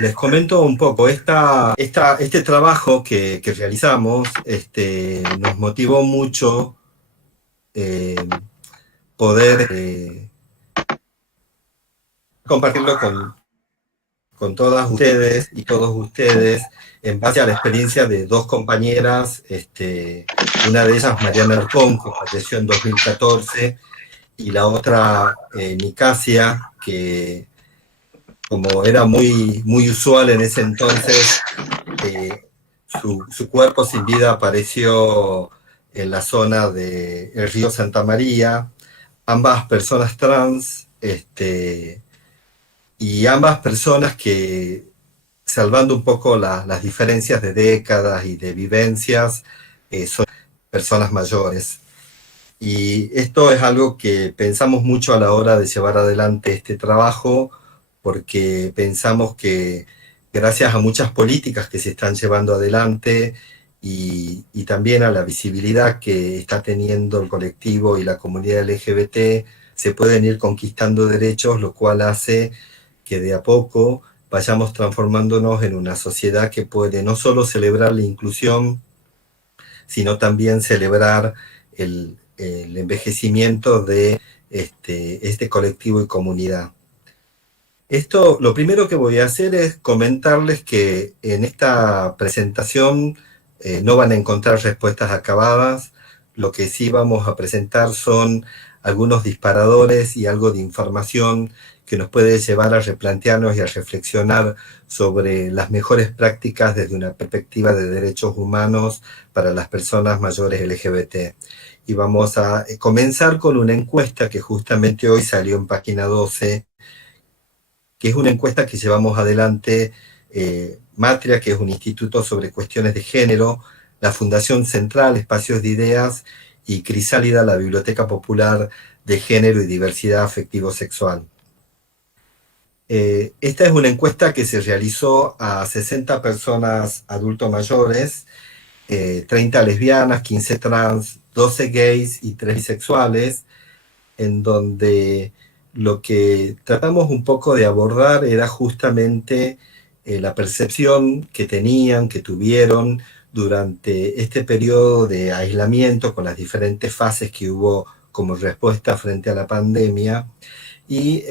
Les comento un poco, este trabajo que realizamos nos motivó mucho eh, poder compartirlo con todas ustedes y todos ustedes en base a la experiencia de dos compañeras, una de ellas Mariana Arcón, que falleció en 2014, y la otra Nicasia, que como era muy usual en ese entonces, su cuerpo sin vida apareció en la zona del río Santa María, ambas personas trans, y ambas personas que, salvando un poco las diferencias de décadas y de vivencias, son personas mayores. Y esto es algo que pensamos mucho a la hora de llevar adelante este trabajo, porque pensamos que gracias a muchas políticas que se están llevando adelante y también a la visibilidad que está teniendo el colectivo y la comunidad LGBT, se pueden ir conquistando derechos, lo cual hace que de a poco vayamos transformándonos en una sociedad que puede no solo celebrar la inclusión, sino también celebrar el envejecimiento de este colectivo y comunidad. Esto, lo primero que voy a hacer es comentarles que en esta presentación no van a encontrar respuestas acabadas. Lo que sí vamos a presentar son algunos disparadores y algo de información que nos puede llevar a replantearnos y a reflexionar sobre las mejores prácticas desde una perspectiva de derechos humanos para las personas mayores LGBT. Y vamos a comenzar con una encuesta que justamente hoy salió en página 12, que es una encuesta que llevamos adelante Matria, que es un instituto sobre cuestiones de género, la Fundación Central, Espacios de Ideas, y Crisálida, la Biblioteca Popular de Género y Diversidad Afectivo-Sexual. Esta es una encuesta que se realizó a 60 personas adultos mayores, 30 lesbianas, 15 trans, 12 gays y 3 bisexuales, en donde lo que tratamos un poco de abordar era justamente la percepción que tenían, que tuvieron durante este periodo de aislamiento con las diferentes fases que hubo como respuesta frente a la pandemia. Y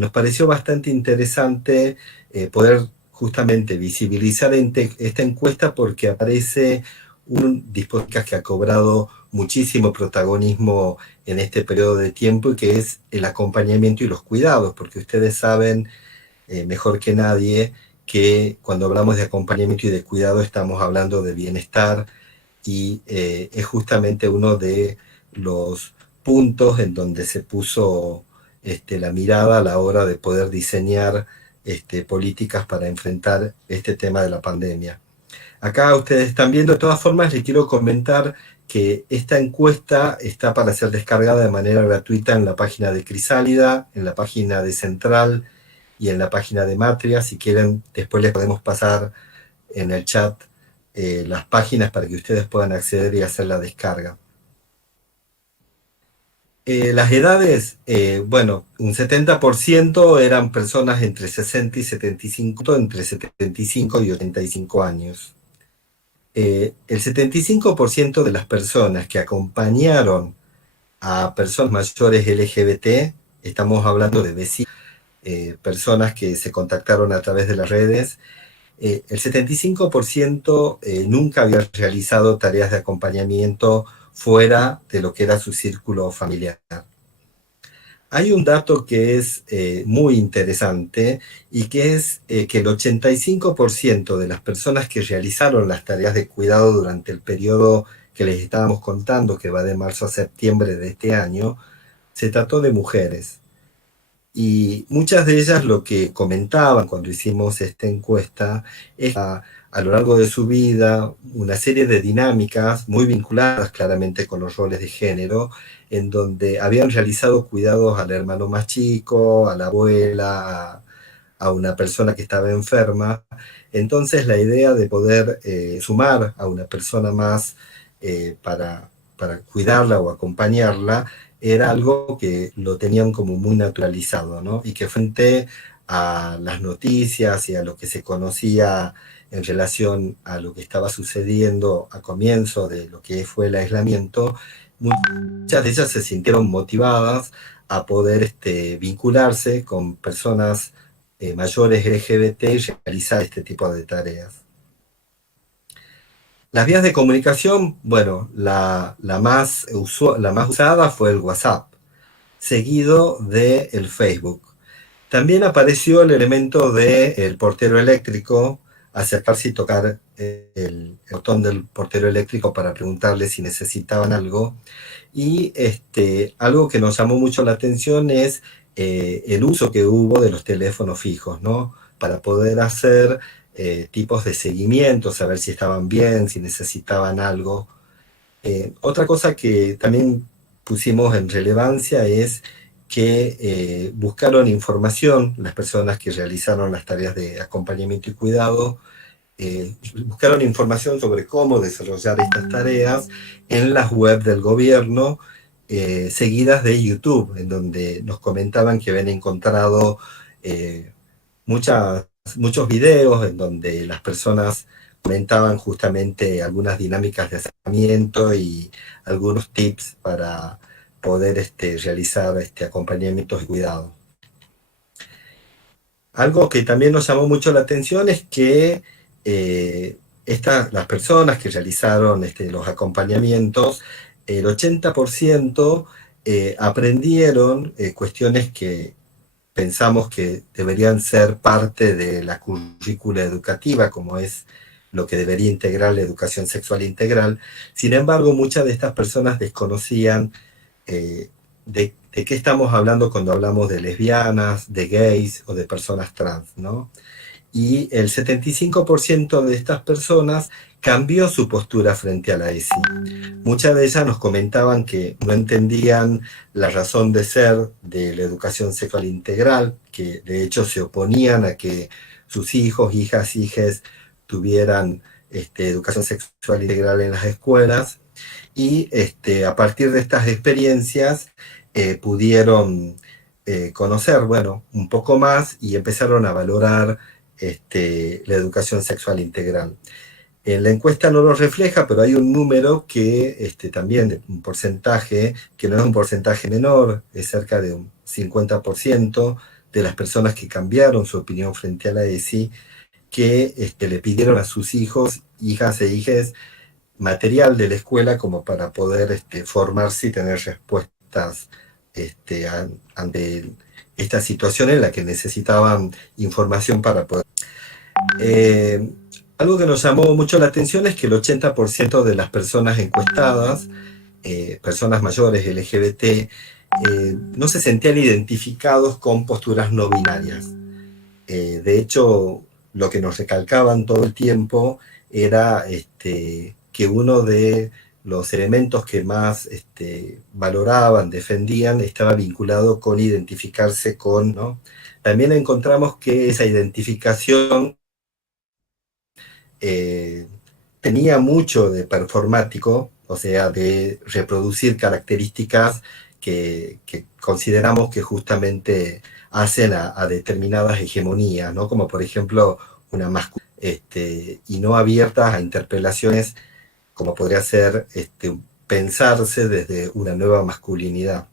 nos pareció bastante interesante poder justamente visibilizar esta encuesta porque aparece un dispositivo que ha cobrado muchísimo protagonismo en este periodo de tiempo y que es el acompañamiento y los cuidados, porque ustedes saben mejor que nadie que cuando hablamos de acompañamiento y de cuidado estamos hablando de bienestar y es justamente uno de los puntos en donde se puso la mirada a la hora de poder diseñar políticas para enfrentar este tema de la pandemia. Acá ustedes están viendo, de todas formas les quiero comentar que esta encuesta está para ser descargada de manera gratuita en la página de Crisálida, en la página de Central y en la página de Matria. Si quieren, después les podemos pasar en el chat las páginas para que ustedes puedan acceder y hacer la descarga. Las edades, bueno, un 70% eran personas entre 60 y 75, entre 75 y 85 años. El 75% de las personas que acompañaron a personas mayores LGBT, estamos hablando de vecinos, personas que se contactaron a través de las redes, el 75% nunca había realizado tareas de acompañamiento fuera de lo que era su círculo familiar. Hay un dato que es muy interesante y que es que el 85% de las personas que realizaron las tareas de cuidado durante el periodo que les estábamos contando, que va de marzo a septiembre de este año, se trató de mujeres. Y muchas de ellas lo que comentaban cuando hicimos esta encuesta es a lo largo de su vida una serie de dinámicas muy vinculadas claramente con los roles de género, en donde habían realizado cuidados al hermano más chico, a la abuela, a una persona que estaba enferma. Entonces la idea de poder sumar a una persona más para cuidarla o acompañarla era algo que lo tenían como muy naturalizado, ¿no? Y que frente a las noticias y a lo que se conocía en relación a lo que estaba sucediendo a comienzo de lo que fue el aislamiento, muchas de ellas se sintieron motivadas a poder vincularse con personas mayores LGBT y realizar este tipo de tareas. Las vías de comunicación, bueno, la más usada fue el WhatsApp, seguido del Facebook. También apareció el elemento del portero eléctrico, acercarse y tocar el botón del portero eléctrico para preguntarle si necesitaban algo. Y algo que nos llamó mucho la atención es el uso que hubo de los teléfonos fijos, ¿no? Para poder hacer tipos de seguimiento, saber si estaban bien, si necesitaban algo. Otra cosa que también pusimos en relevancia es que buscaron información, las personas que realizaron las tareas de acompañamiento y cuidado, buscaron información sobre cómo desarrollar estas tareas en las webs del gobierno, seguidas de YouTube, en donde nos comentaban que habían encontrado eh, muchos videos en donde las personas comentaban justamente algunas dinámicas de acercamiento y algunos tips para poder realizar acompañamientos y cuidado. Algo que también nos llamó mucho la atención es que las personas que realizaron los acompañamientos, el 80% aprendieron cuestiones que pensamos que deberían ser parte de la currícula educativa, como es lo que debería integrar la educación sexual integral. Sin embargo, muchas de estas personas desconocían de qué estamos hablando cuando hablamos de lesbianas, de gays o de personas trans, ¿no? Y el 75% de estas personas cambió su postura frente a la ESI. Muchas de ellas nos comentaban que no entendían la razón de ser de la educación sexual integral, que de hecho se oponían a que sus hijos, hijas, hijes tuvieran educación sexual integral en las escuelas, y a partir de estas experiencias pudieron conocer, bueno, un poco más y empezaron a valorar la educación sexual integral. En la encuesta no lo refleja, pero hay un número que también, un porcentaje, que no es un porcentaje menor, es cerca de un 50% de las personas que cambiaron su opinión frente a la ESI, que le pidieron a sus hijos, hijas e hijes material de la escuela como para poder formarse y tener respuestas ante esta situación en la que necesitaban información para poder. Eh, Algo que nos llamó mucho la atención es que el 80% de las personas encuestadas, personas mayores LGBT, no se sentían identificados con posturas no binarias. De hecho, lo que nos recalcaban todo el tiempo era que uno de los elementos que más valoraban, defendían, estaba vinculado con identificarse con, ¿no? También encontramos que esa identificación eh, tenía mucho de performático, o sea, de reproducir características que consideramos que justamente hacen a determinadas hegemonías, ¿no? Como por ejemplo una masculinidad, y no abiertas a interpelaciones como podría ser pensarse desde una nueva masculinidad.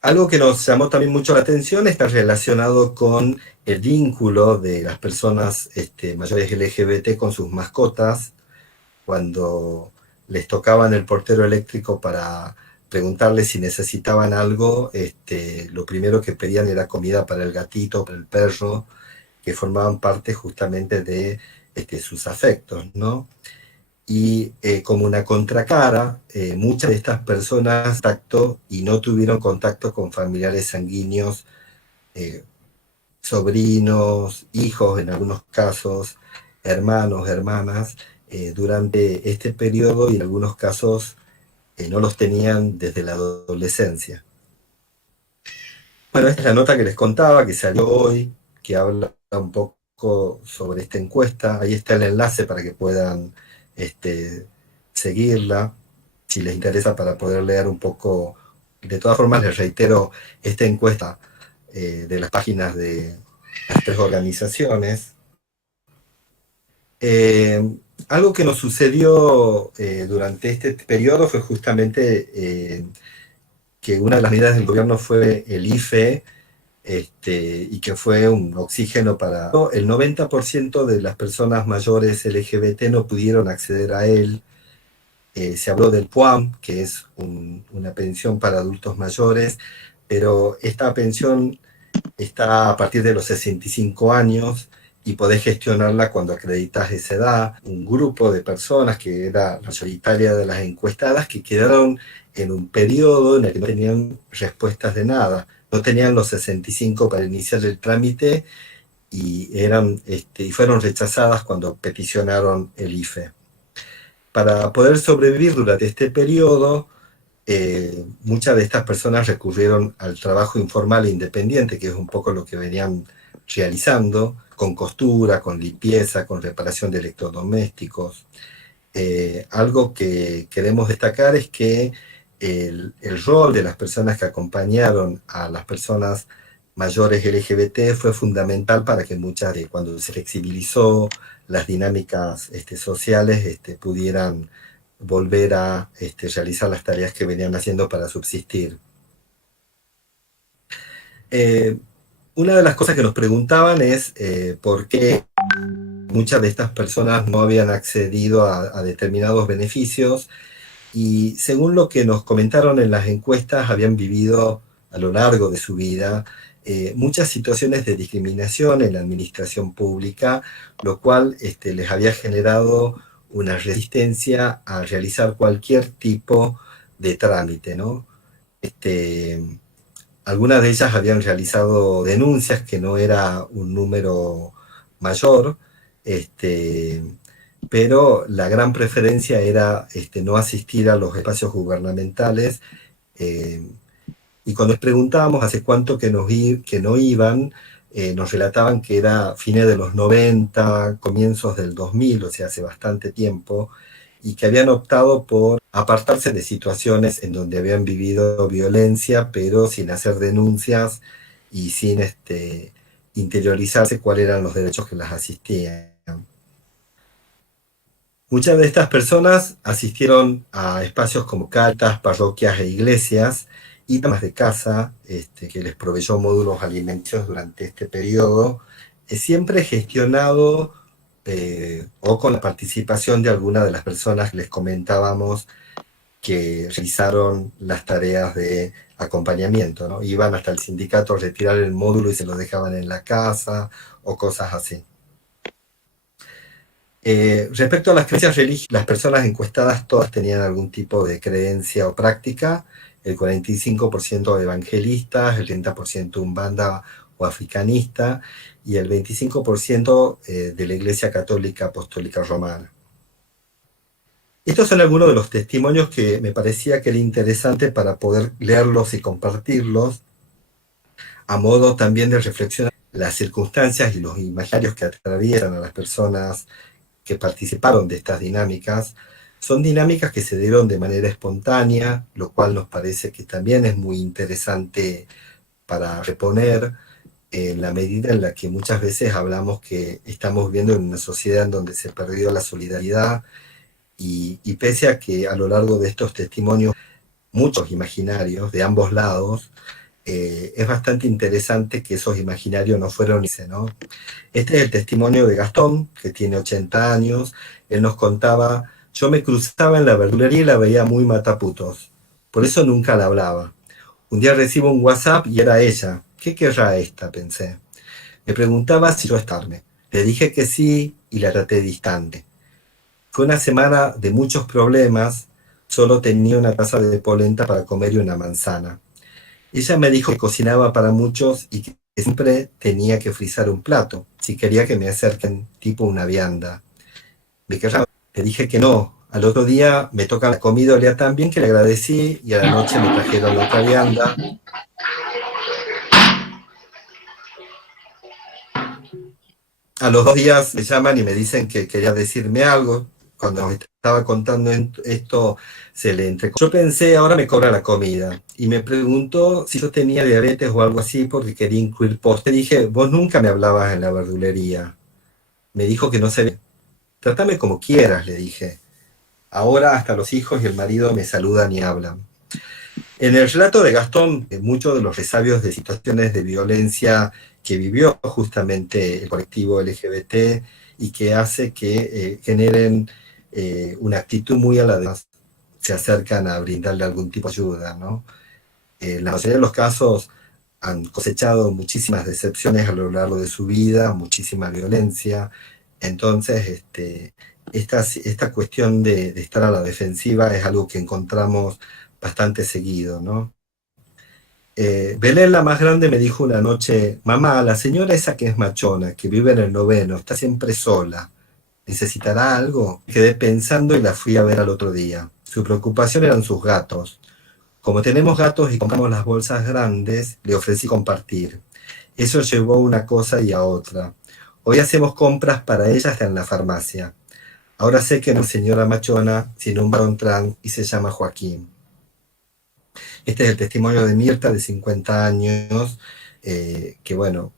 Algo que nos llamó también mucho la atención está relacionado con el vínculo de las personas mayores LGBT con sus mascotas, cuando les tocaban el portero eléctrico para preguntarles si necesitaban algo, lo primero que pedían era comida para el gatito, para el perro, que formaban parte justamente de sus afectos, ¿no? Y como una contracara, muchas de estas personas contacto y no tuvieron contacto con familiares sanguíneos, eh, sobrinos, hijos en algunos casos, hermanos, hermanas, durante este periodo y en algunos casos no los tenían desde la adolescencia. Bueno, esta es la nota que les contaba, que salió hoy, que habla un poco sobre esta encuesta. Ahí está el enlace para que puedan seguirla, si les interesa, para poder leer un poco. De todas formas, les reitero, esta encuesta de las páginas de las tres organizaciones. Algo que nos sucedió durante este periodo fue justamente que una de las medidas del gobierno fue el IFE, y que fue un oxígeno para... El 90% de las personas mayores LGBT no pudieron acceder a él. Se habló del PUAM, que es una pensión para adultos mayores, pero esta pensión está a partir de los 65 años y podés gestionarla cuando acreditas esa edad. Un grupo de personas que era la mayoritaria de las encuestadas que quedaron en un periodo en el que no tenían respuestas de nada. No tenían los 65 para iniciar el trámite y, y fueron rechazadas cuando peticionaron el IFE. Para poder sobrevivir durante este periodo, muchas de estas personas recurrieron al trabajo informal e independiente, que es un poco lo que venían realizando, con costura, con limpieza, con reparación de electrodomésticos. Algo que queremos destacar es que el rol de las personas que acompañaron a las personas mayores LGBT fue fundamental para que muchas de cuando se flexibilizó las dinámicas sociales pudieran volver a realizar las tareas que venían haciendo para subsistir. Una de las cosas que nos preguntaban es por qué muchas de estas personas no habían accedido a determinados beneficios, y según lo que nos comentaron en las encuestas, habían vivido a lo largo de su vida muchas situaciones de discriminación en la administración pública, lo cual les había generado una resistencia a realizar cualquier tipo de trámite, ¿no? Algunas de ellas habían realizado denuncias, que no era un número mayor, pero la gran preferencia era no asistir a los espacios gubernamentales. Y cuando les preguntábamos hace cuánto que no iban, nos relataban que era fines de los 90, comienzos del 2000, o sea, hace bastante tiempo, y que habían optado por apartarse de situaciones en donde habían vivido violencia, pero sin hacer denuncias y sin interiorizarse cuáles eran los derechos que las asistían. Muchas de estas personas asistieron a espacios como cartas, parroquias e iglesias y damas de casa, que les proveyó módulos alimenticios durante este periodo, siempre gestionado o con la participación de alguna de las personas que les comentábamos que realizaron las tareas de acompañamiento, ¿no? Iban hasta el sindicato a retirar el módulo y se lo dejaban en la casa o cosas así. Respecto a las creencias religiosas, las personas encuestadas todas tenían algún tipo de creencia o práctica, el 45% evangelistas, el 30% umbanda o africanista y el 25% de la Iglesia Católica Apostólica Romana. Estos son algunos de los testimonios que me parecía que era interesante para poder leerlos y compartirlos, a modo también de reflexionar las circunstancias y los imaginarios que atraviesan a las personas que participaron de estas dinámicas. Son dinámicas que se dieron de manera espontánea, lo cual nos parece que también es muy interesante para reponer, en la medida en la que muchas veces hablamos que estamos viviendo en una sociedad en donde se perdió la solidaridad, y pese a que a lo largo de estos testimonios muchos imaginarios de ambos lados, es bastante interesante que esos imaginarios no fueron, ¿no? Este es el testimonio de Gastón, que tiene 80 años. Él nos contaba: yo me cruzaba en la verdulería y la veía muy mataputos, por eso nunca la hablaba. Un día recibo un WhatsApp y era ella. ¿Qué querrá esta?, pensé. Me preguntaba si yo estarme. Le dije que sí y la traté distante. Fue una semana de muchos problemas. Solo tenía una taza de polenta para comer y una manzana. Ella me dijo que cocinaba para muchos y que siempre tenía que frizar un plato si quería que me acerquen, tipo una vianda. Me querrá. Le dije que no. Al otro día me toca la comida, olía tan bien que le agradecí, y a la noche me trajeron la otra vianda. A los 2 días me llaman y me dicen que quería decirme algo. Cuando estaba contando esto, se le entregó. Yo pensé, ahora me cobra la comida. Y me preguntó si yo tenía diabetes o algo así porque quería incluir postre. Dije, vos nunca me hablabas en la verdulería. Me dijo que no se... Trátame como quieras, le dije. Ahora hasta los hijos y el marido me saludan y hablan. En el relato de Gastón, muchos de los resabios de situaciones de violencia que vivió justamente el colectivo LGBT y que hace que generen una actitud muy a la de se acercan a brindarle algún tipo de ayuda, ¿no? La mayoría de los casos han cosechado muchísimas decepciones a lo largo de su vida, muchísima violencia. Entonces, esta cuestión de estar a la defensiva es algo que encontramos bastante seguido, ¿no? Belén, la más grande, me dijo una noche, mamá, la señora esa que es machona, que vive en el noveno, está siempre sola, ¿necesitará algo? Quedé pensando y la fui a ver al otro día. Su preocupación eran sus gatos. Como tenemos gatos y compramos las bolsas grandes, le ofrecí compartir. Eso llevó a una cosa y a otra. Hoy hacemos compras para ella hasta en la farmacia. Ahora sé que no es señora machona, sino un varón trans y se llama Joaquín. Este es el testimonio de Mirta, de 50 años, que bueno,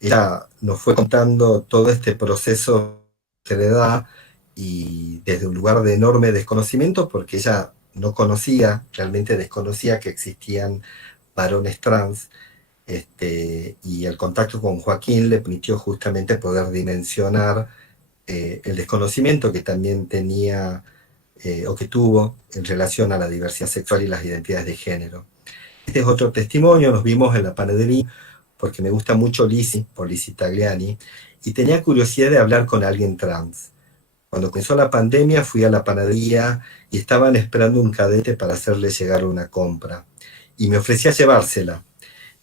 ella nos fue contando todo este proceso que le da y desde un lugar de enorme desconocimiento, porque ella no conocía, realmente desconocía que existían varones trans, y el contacto con Joaquín le permitió justamente poder dimensionar el desconocimiento que también tenía o que tuvo en relación a la diversidad sexual y las identidades de género. Este es otro testimonio, nos vimos en la panadería, porque me gusta mucho Lizzie, por Lizzie Tagliani, y tenía curiosidad de hablar con alguien trans. Cuando comenzó la pandemia fui a la panadería y estaban esperando un cadete para hacerle llegar una compra. Y me ofrecí a llevársela.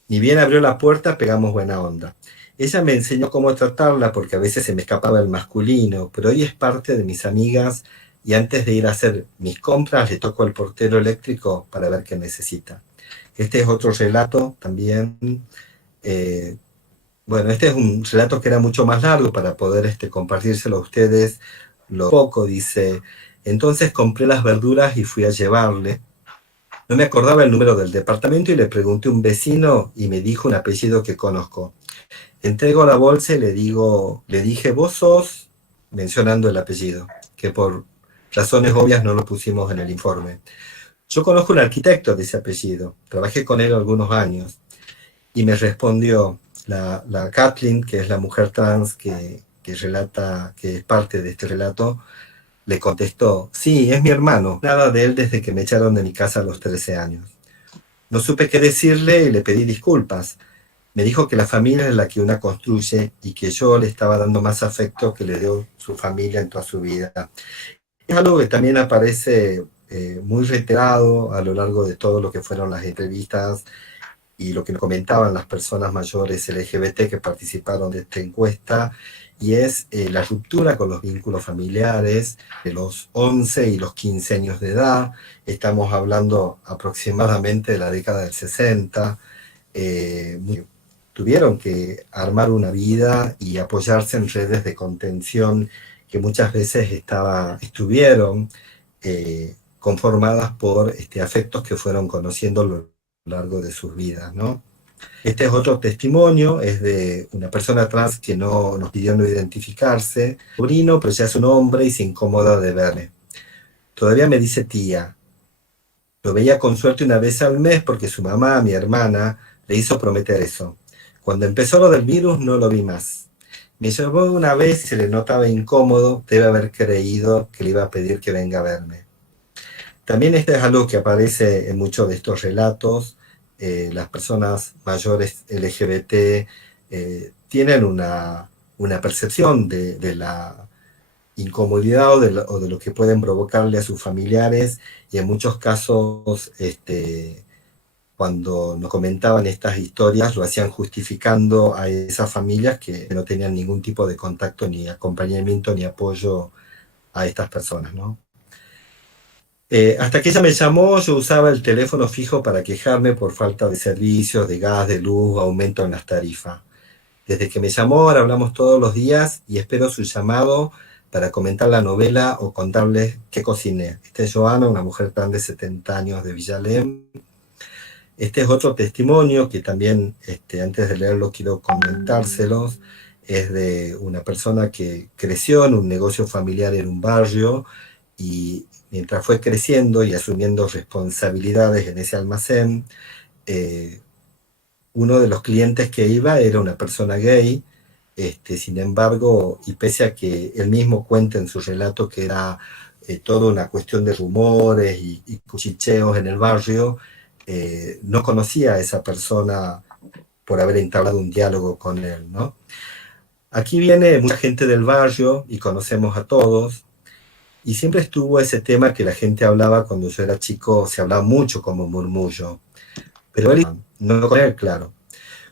Ni bien abrió la puerta, pegamos buena onda. Ella me enseñó cómo tratarla porque a veces se me escapaba el masculino, pero hoy es parte de mis amigas y antes de ir a hacer mis compras le toco al portero eléctrico para ver qué necesita. Este es otro relato también. eh, bueno, este es un relato que era mucho más largo para poder compartírselo a ustedes. Lo poco dice, entonces compré las verduras y fui a llevarle. No me acordaba el número del departamento y le pregunté a un vecino y me dijo un apellido que conozco. Entrego la bolsa y le dije, vos sos, mencionando el apellido, que por razones obvias no lo pusimos en el informe. Yo conozco un arquitecto de ese apellido, trabajé con él algunos años y me respondió la Kathleen, que es la mujer trans que relata, que es parte de este relato, le contestó, sí, es mi hermano, nada de él desde que me echaron de mi casa a los 13 años. No supe qué decirle y le pedí disculpas. Me dijo que la familia es la que una construye y que yo le estaba dando más afecto que le dio su familia en toda su vida. Es algo que también aparece muy reiterado a lo largo de todo lo que fueron las entrevistas y lo que nos comentaban las personas mayores LGBT que participaron de esta encuesta, y es la ruptura con los vínculos familiares de los 11 y los 15 años de edad. Estamos hablando aproximadamente de la década del 60. Eh, Tuvieron que armar una vida y apoyarse en redes de contención que muchas veces estuvieron conformadas por afectos que fueron conociendo a lo largo de sus vidas, ¿no? Este es otro testimonio, es de una persona trans que no nos pidió no identificarse, sobrino, pero ya es un hombre y se incomoda de verme. Todavía me dice tía. Lo veía con suerte una vez al mes porque su mamá, mi hermana, le hizo prometer eso. Cuando empezó lo del virus no lo vi más. Me llevó una vez y se le notaba incómodo, debe haber creído que le iba a pedir que venga a verme. También esto es algo que aparece en muchos de estos relatos. Las personas mayores LGBT tienen una percepción de la incomodidad o de lo que pueden provocarle a sus familiares, y en muchos casos cuando nos comentaban estas historias lo hacían justificando a esas familias que no tenían ningún tipo de contacto ni acompañamiento ni apoyo a estas personas, ¿no? Hasta que ella me llamó, yo usaba el teléfono fijo para quejarme por falta de servicios, de gas, de luz, aumento en las tarifas. Desde que me llamó, ahora hablamos todos los días y espero su llamado para comentar la novela o contarles qué cociné. Esta es Joana, una mujer trans de 70 años de Villalem. Este es otro testimonio que también, antes de leerlo, quiero comentárselos. Es de una persona que creció en un negocio familiar en un barrio y mientras fue creciendo y asumiendo responsabilidades en ese almacén, uno de los clientes que iba era una persona gay. Sin embargo, y pese a que él mismo cuenta en su relato que era toda una cuestión de rumores y cuchicheos en el barrio, no conocía a esa persona por haber entablado un diálogo con él, ¿no? Aquí viene mucha gente del barrio y conocemos a todos, y siempre estuvo ese tema que la gente hablaba cuando yo era chico, se hablaba mucho como murmullo, pero él no con él, claro.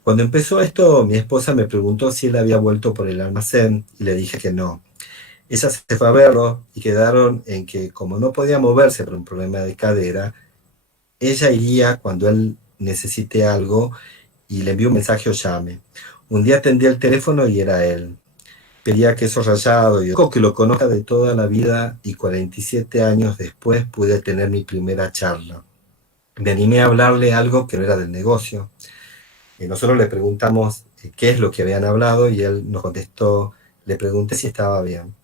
Cuando empezó esto, mi esposa me preguntó si él había vuelto por el almacén y le dije que no. Ella se fue a verlo y quedaron en que como no podía moverse por un problema de cadera, ella iría cuando él necesite algo y le envió un mensaje o llame. Un día atendí el teléfono y era él. Pedía queso rallado y que lo conozca de toda la vida, y 47 años después pude tener mi primera charla. Me animé a hablarle algo que no era del negocio. Nosotros le preguntamos qué es lo que habían hablado y él nos contestó, le pregunté si estaba bien.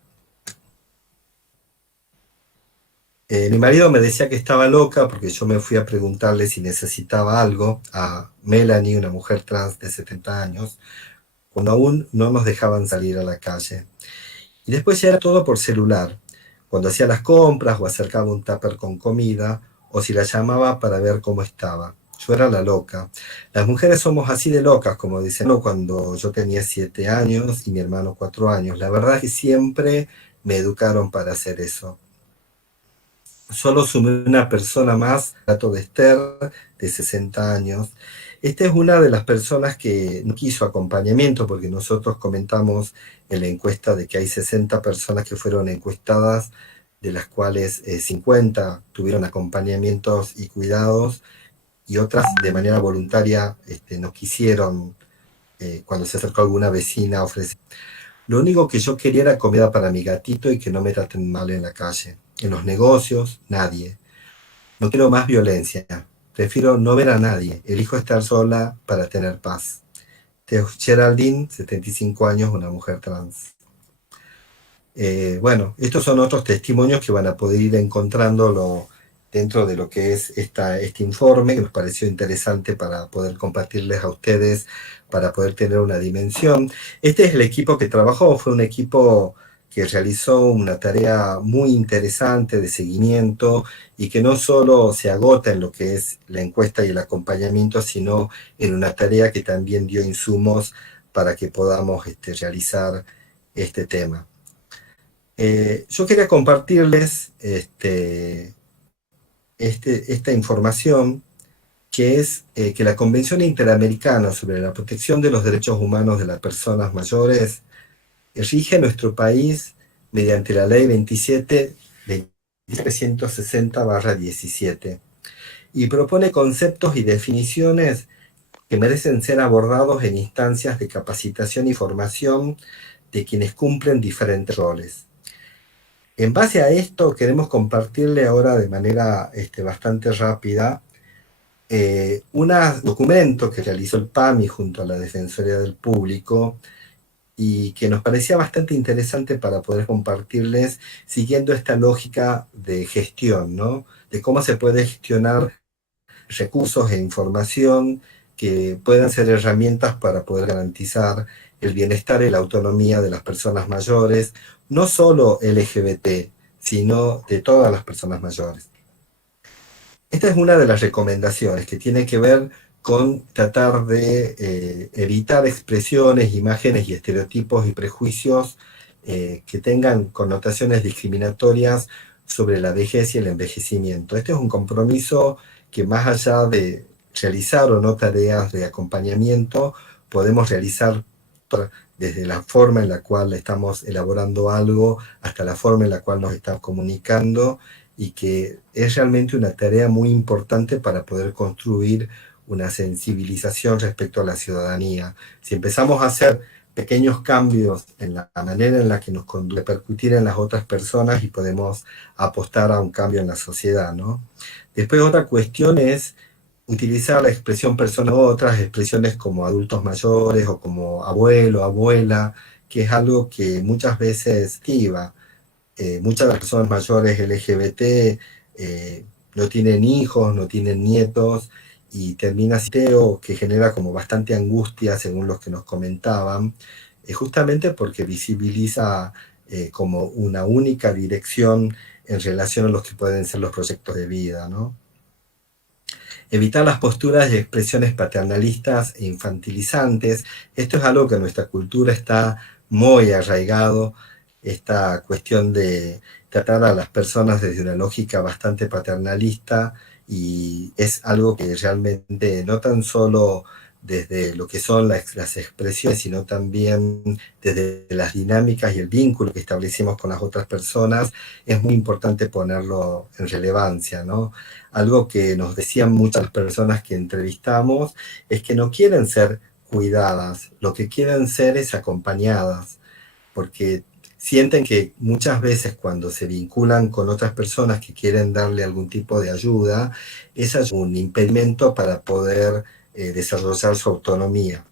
Mi marido me decía que estaba loca porque yo me fui a preguntarle si necesitaba algo a Melanie, una mujer trans de 70 años, cuando aún no nos dejaban salir a la calle. Y después ya era todo por celular, cuando hacía las compras o acercaba un tupper con comida, o si la llamaba para ver cómo estaba. Yo era la loca. Las mujeres somos así de locas, como dicen, ¿no? Cuando yo tenía 7 años y mi hermano 4 años. La verdad es que siempre me educaron para hacer eso. Solo sumé una persona más, Gato de Esther, de 60 años. Esta es una de las personas que no quiso acompañamiento, porque nosotros comentamos en la encuesta de que hay 60 personas que fueron encuestadas, de las cuales 50 tuvieron acompañamientos y cuidados, y otras de manera voluntaria no quisieron, cuando se acercó alguna vecina a ofrecer. Lo único que yo quería era comida para mi gatito y que no me traten mal en la calle. En los negocios, nadie. No quiero más violencia. Prefiero no ver a nadie. Elijo estar sola para tener paz. Geraldine, 75 años, una mujer trans. Bueno, estos son otros testimonios que van a poder ir encontrándolo dentro de lo que es este informe, que nos pareció interesante para poder compartirles a ustedes, para poder tener una dimensión. Este es el equipo que trabajó, fue un equipo que realizó una tarea muy interesante de seguimiento y que no solo se agota en lo que es la encuesta y el acompañamiento, sino en una tarea que también dio insumos para que podamos realizar este tema. Yo quería compartirles esta información, que es que la Convención Interamericana sobre la Protección de los Derechos Humanos de las Personas Mayores rige nuestro país mediante la Ley 27.360/17 y propone conceptos y definiciones que merecen ser abordados en instancias de capacitación y formación de quienes cumplen diferentes roles. En base a esto, queremos compartirle ahora de manera bastante rápida un documento que realizó el PAMI junto a la Defensoría del Público y que nos parecía bastante interesante para poder compartirles siguiendo esta lógica de gestión, ¿no? De cómo se puede gestionar recursos e información que puedan ser herramientas para poder garantizar el bienestar y la autonomía de las personas mayores, no solo LGBT, sino de todas las personas mayores. Esta es una de las recomendaciones que tiene que ver con tratar de evitar expresiones, imágenes y estereotipos y prejuicios que tengan connotaciones discriminatorias sobre la vejez y el envejecimiento. Este es un compromiso que, más allá de realizar o no tareas de acompañamiento, podemos realizar desde la forma en la cual estamos elaborando algo hasta la forma en la cual nos estamos comunicando, y que es realmente una tarea muy importante para poder construir una sensibilización respecto a la ciudadanía. Si empezamos a hacer pequeños cambios en la manera en la que nos repercutir en las otras personas y podemos apostar a un cambio en la sociedad, ¿no? Después otra cuestión es utilizar la expresión persona u otras expresiones como adultos mayores o como abuelo, abuela, que es algo que muchas veces activa. Muchas de las personas mayores LGBT no tienen hijos, no tienen nietos y termina siendo que genera como bastante angustia según los que nos comentaban, justamente porque visibiliza como una única dirección en relación a los que pueden ser los proyectos de vida, ¿no? Evitar las posturas y expresiones paternalistas e infantilizantes. Esto es algo que en nuestra cultura está muy arraigado, esta cuestión de tratar a las personas desde una lógica bastante paternalista, y es algo que realmente no tan solo desde lo que son las expresiones, sino también desde las dinámicas y el vínculo que establecimos con las otras personas, es muy importante ponerlo en relevancia, ¿no? Algo que nos decían muchas personas que entrevistamos es que no quieren ser cuidadas, lo que quieren ser es acompañadas, porque sienten que muchas veces cuando se vinculan con otras personas que quieren darle algún tipo de ayuda, esa es un impedimento para poder desarrollar su autonomía.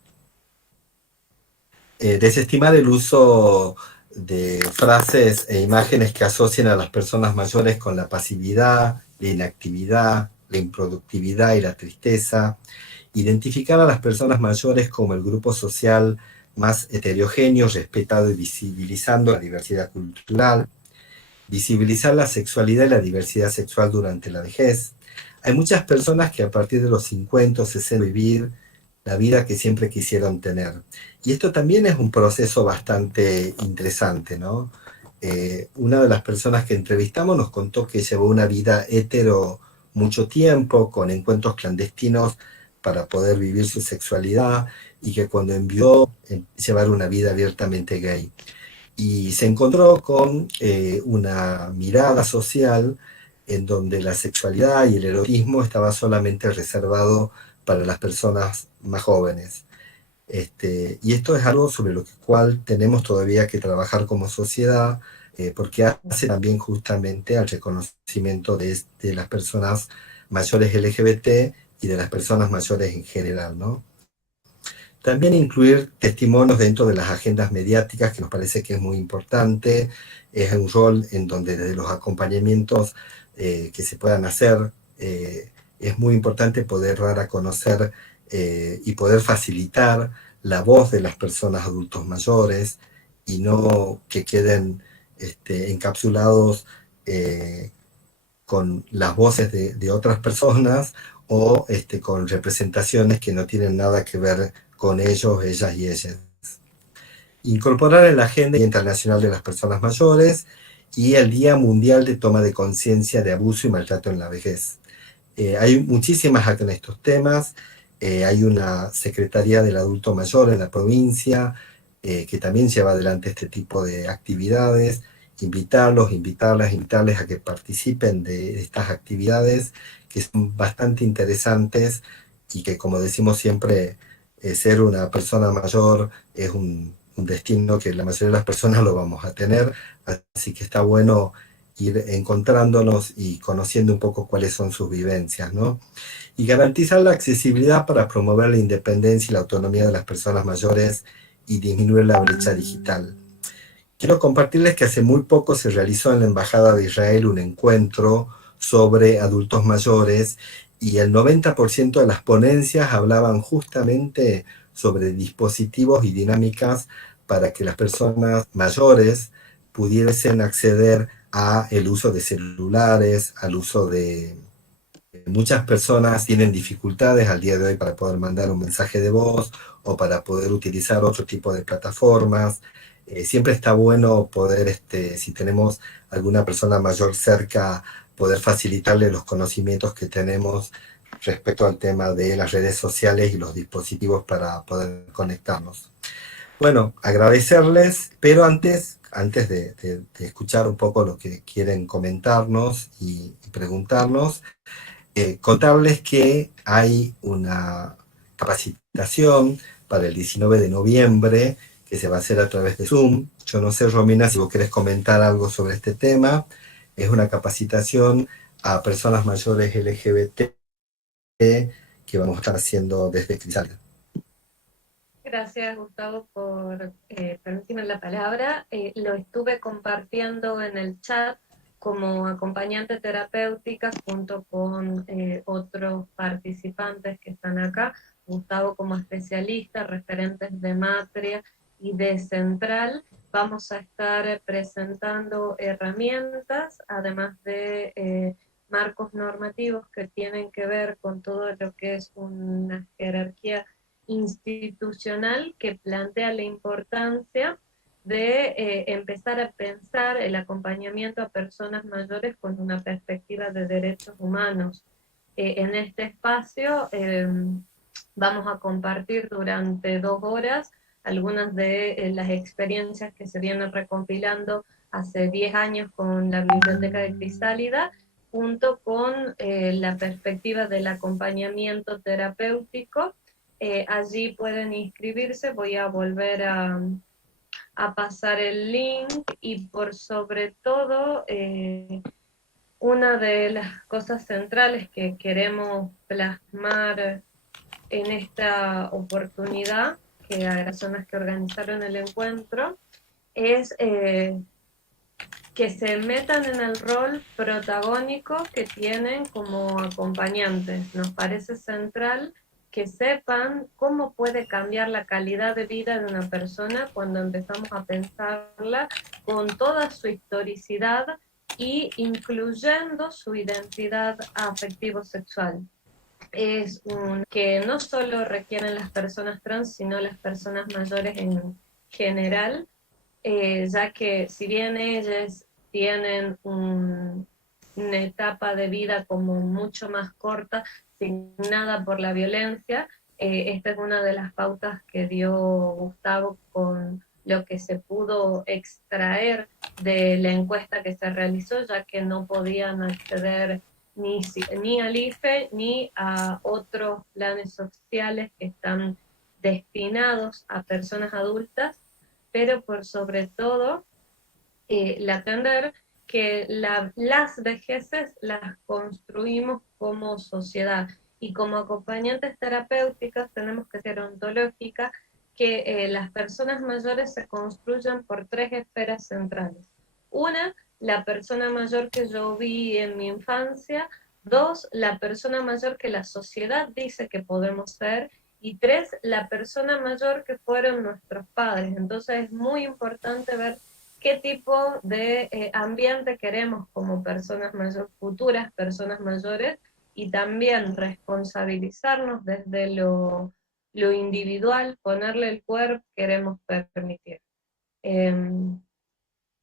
Desestimar el uso de frases e imágenes que asocian a las personas mayores con la pasividad, la inactividad, la improductividad y la tristeza. Identificar a las personas mayores como el grupo social más heterogéneo, respetado y visibilizando la diversidad cultural. Visibilizar la sexualidad y la diversidad sexual durante la vejez. Hay muchas personas que a partir de los 50 o 60 vivir la vida que siempre quisieron tener. Y esto también es un proceso bastante interesante, ¿no? Una de las personas que entrevistamos nos contó que llevó una vida hetero mucho tiempo, con encuentros clandestinos para poder vivir su sexualidad, y que cuando envió llevar una vida abiertamente gay. Y se encontró con una mirada social en donde la sexualidad y el erotismo estaba solamente reservado para las personas más jóvenes. Y esto es algo sobre lo cual tenemos todavía que trabajar como sociedad, porque hace también justamente al reconocimiento de las personas mayores LGBT y de las personas mayores en general, ¿no? También incluir testimonios dentro de las agendas mediáticas, que nos parece que es muy importante. Es un rol en donde desde los acompañamientos que se puedan hacer, es muy importante poder dar a conocer y poder facilitar la voz de las personas adultos mayores, y no que queden encapsulados con las voces de otras personas, o con representaciones que no tienen nada que ver con ellos, ellas y ellas. Incorporar en la Agenda Internacional de las Personas Mayores y el Día Mundial de Toma de Conciencia de Abuso y Maltrato en la Vejez. Hay muchísimas actas en estos temas. Hay una Secretaría del Adulto Mayor en la provincia que también lleva adelante este tipo de actividades. Invitarles a que participen de estas actividades, que son bastante interesantes, y que, como decimos siempre, ser una persona mayor es un destino que la mayoría de las personas lo vamos a tener, así que está bueno ir encontrándonos y conociendo un poco cuáles son sus vivencias, ¿no? Y garantizar la accesibilidad para promover la independencia y la autonomía de las personas mayores y disminuir la brecha digital. Quiero compartirles que hace muy poco se realizó en la Embajada de Israel un encuentro sobre adultos mayores, y el 90% de las ponencias hablaban justamente sobre dispositivos y dinámicas para que las personas mayores pudiesen acceder a el uso de celulares, al uso de... Muchas personas tienen dificultades al día de hoy para poder mandar un mensaje de voz o para poder utilizar otro tipo de plataformas. Siempre está bueno poder, si tenemos alguna persona mayor cerca, poder facilitarle los conocimientos que tenemos respecto al tema de las redes sociales y los dispositivos para poder conectarnos. Bueno, agradecerles, pero antes de escuchar un poco lo que quieren comentarnos y preguntarnos, contarles que hay una capacitación para el 19 de noviembre que se va a hacer a través de Zoom. Yo no sé, Romina, si vos querés comentar algo sobre este tema. Es una capacitación a personas mayores LGBT que vamos a estar haciendo desde Crisálida. Gracias, Gustavo, por permitirme la palabra. Lo estuve compartiendo en el chat como acompañante terapéutica junto con otros participantes que están acá. Gustavo como especialista, referentes de Matria y de Central. Vamos a estar presentando herramientas, además de marcos normativos que tienen que ver con todo lo que es una jerarquía institucional que plantea la importancia de empezar a pensar el acompañamiento a personas mayores con una perspectiva de derechos humanos. En este espacio vamos a compartir durante 2 horas algunas de las experiencias que se vienen recompilando hace 10 años con la Biblioteca de Crisálida, junto con la perspectiva del acompañamiento terapéutico. Allí pueden inscribirse, voy a volver a pasar el link y por sobre todo una de las cosas centrales que queremos plasmar en esta oportunidad, que a las personas que organizaron el encuentro, es que se metan en el rol protagónico que tienen como acompañantes. Nos parece central que sepan cómo puede cambiar la calidad de vida de una persona cuando empezamos a pensarla con toda su historicidad y incluyendo su identidad afectivo-sexual. Es un que no solo requieren las personas trans, sino las personas mayores en general, ya que si bien ellas tienen una etapa de vida como mucho más corta, signada por la violencia, esta es una de las pautas que dio Gustavo con lo que se pudo extraer de la encuesta que se realizó, ya que no podían acceder ni al IFE ni a otros planes sociales que están destinados a personas adultas, pero por sobre todo atender que las vejeces las construimos como sociedad y como acompañantes terapéuticas tenemos que ser ontológicas, que las personas mayores se construyan por 3 esferas centrales. Una, la persona mayor que yo vi en mi infancia; 2, la persona mayor que la sociedad dice que podemos ser; y 3, la persona mayor que fueron nuestros padres. Entonces es muy importante ver qué tipo de ambiente queremos como personas mayores, futuras personas mayores, y también responsabilizarnos desde lo individual, ponerle el cuerpo que queremos permitir. Eh,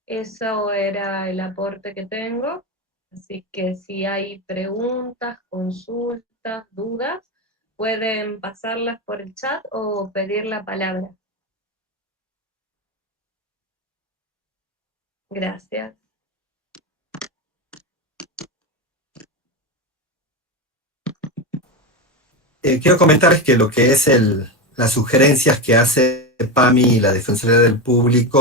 Eso era el aporte que tengo, así que si hay preguntas, consultas, dudas, pueden pasarlas por el chat o pedir la palabra. Gracias. Quiero comentarles que lo que es las sugerencias que hace PAMI y la Defensoría del Público